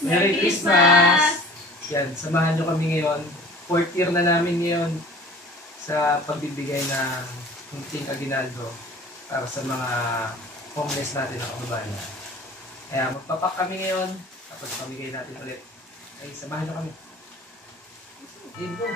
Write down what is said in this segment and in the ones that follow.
Merry Christmas! Yan, samahan nyo kami ngayon. 4th year na namin ngayon sa pagbibigay ng kunting aginaldo para sa mga homeless natin na kababayan. Kaya magpapak kami ngayon, tapos pamigay natin ulit. Ay, samahan nyo kami. Here go!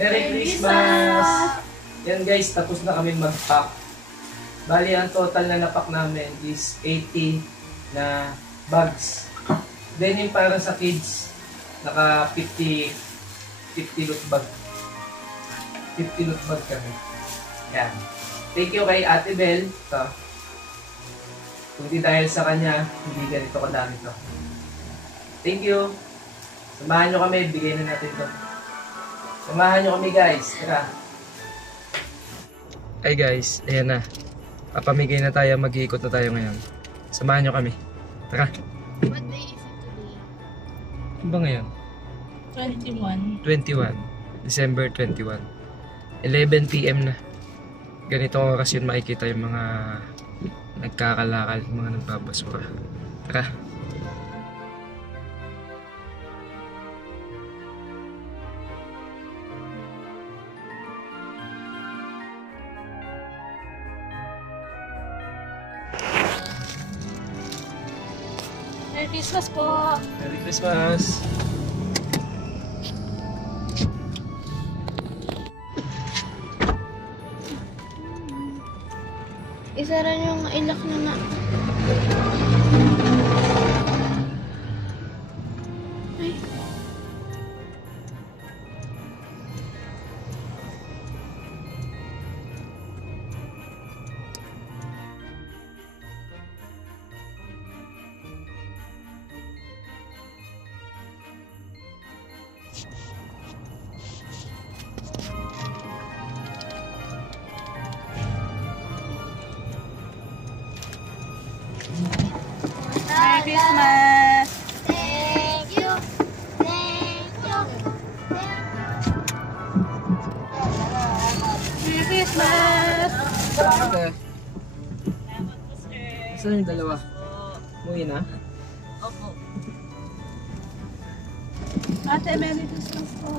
Merry Christmas! Yan guys, tapos na kami mag-pack. Bali, ang total na napak namin is 80 na bags. Then yung para sa kids, naka 50 loot bag. 50 loot bag kami. Yan. Thank you kay Ate Bel. Ito. Kung di dahil sa kanya, hindi ganito kadami to. Thank you. Samahan nyo kami, bigay na natin to. Samahan nyo kami guys. Tara. Ay guys, ayan na. Papamigay na tayo, mag-iikot na tayo ngayon. Samahan nyo kami. Tara. What day is it today? Ano ba ngayon? 21. December 21. 11 PM na. Ganito oras yun makikita yung mga nagkakalakal, mga nagbabasura. Tara. Merry Christmas po! Merry Christmas! Isara yung ilak na. Ay. Merry Christmas! Thank you. Thank you. Merry Christmas! Okay. Saan yung dalawa? Umuwi na? Opo. Ate, Merry Christmas po.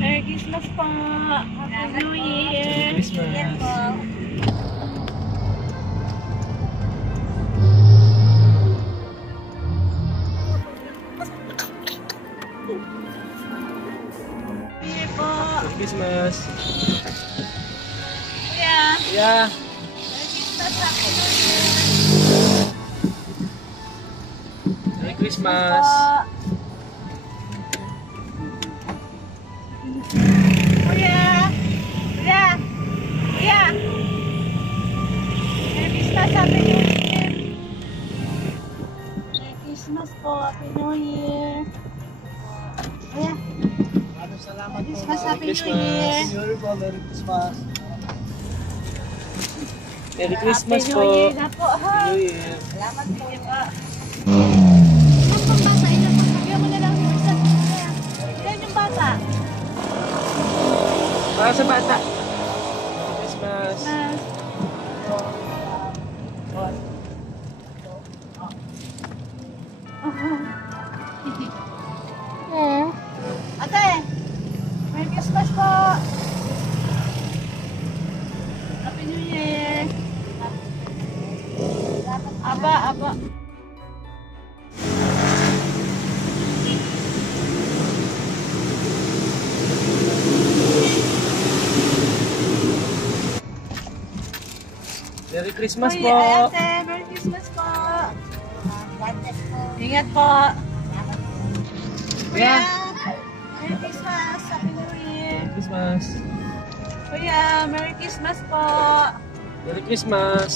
Merry Christmas po. Happy New Year. Christmas. Year po. Christmas. Kuya. Yeah. Merry Christmas, Happy New Year. Merry Christmas. Kuya. Kuya. Kuya. Merry Christmas, Happy New Year. Merry Christmas po, Happy New Year. Kuya. Salamat Merry po. Christmas, Happy Christmas. New Year. Merry po, Merry Christmas. Merry Christmas Happy po. New Year na po, ha? New Year. Salamat po. Ilan pang bata? Ilan pang bigyan mo na lang yung isa. Ilan yung bata? Para sa bata. Merry Christmas. Ate, Merry Christmas po. Happy New Year. Apa. Merry Christmas Uy, po! ayan, te. Merry Christmas po. Ingat po. Kuya, Kuya! Merry Christmas. Happy New Year. Merry Christmas! Kuya, Merry Christmas po. Merry Christmas!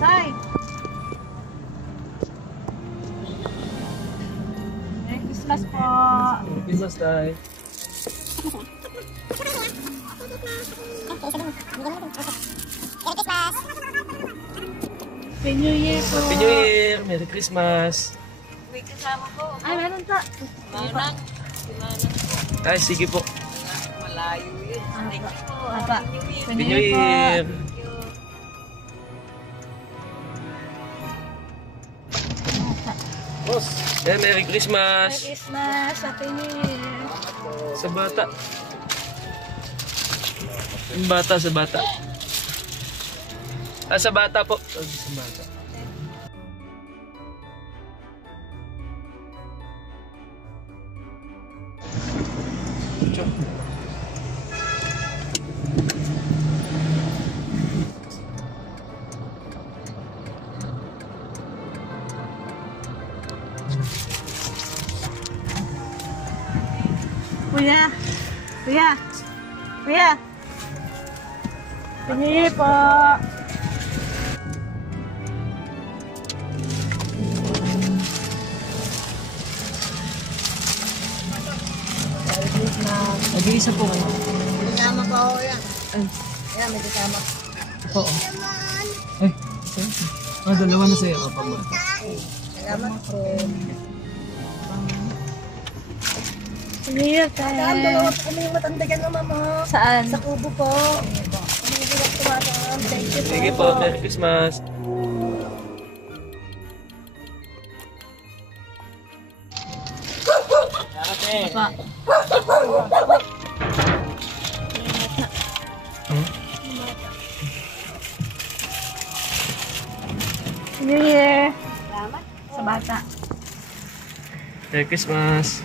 Tay. Merry Christmas po. Merry Christmas, Tay! Happy New Year po. Happy New Year! Merry Christmas! May kasama po. Ay, meron ta. Manang. Ay, sige po. Malayo yun. Apa. Happy New Year! Boss! Merry Merry Christmas! Christmas. Happy New Year. Sa bata. Yung bata, sa bata. Ah, sa bata po. Sa bata. Kuya. Kuya. Kuya. Happy New Year po. Nag-iisa po kayo. Kasama pa ako yan. Ay, Yan, may kasama. oo. Ay, oh, dalawa na sa'yo. Oh, pamata. Salamat po. Happy New Year, Saan, dalawa po kami yung matandagan ng mama. Saan? Sa kubo po. Kami yung bilang tumataan. Thank you po. Sige po, Merry Christmas. Apa. New Year. Salamat. Sa bata. Merry Christmas.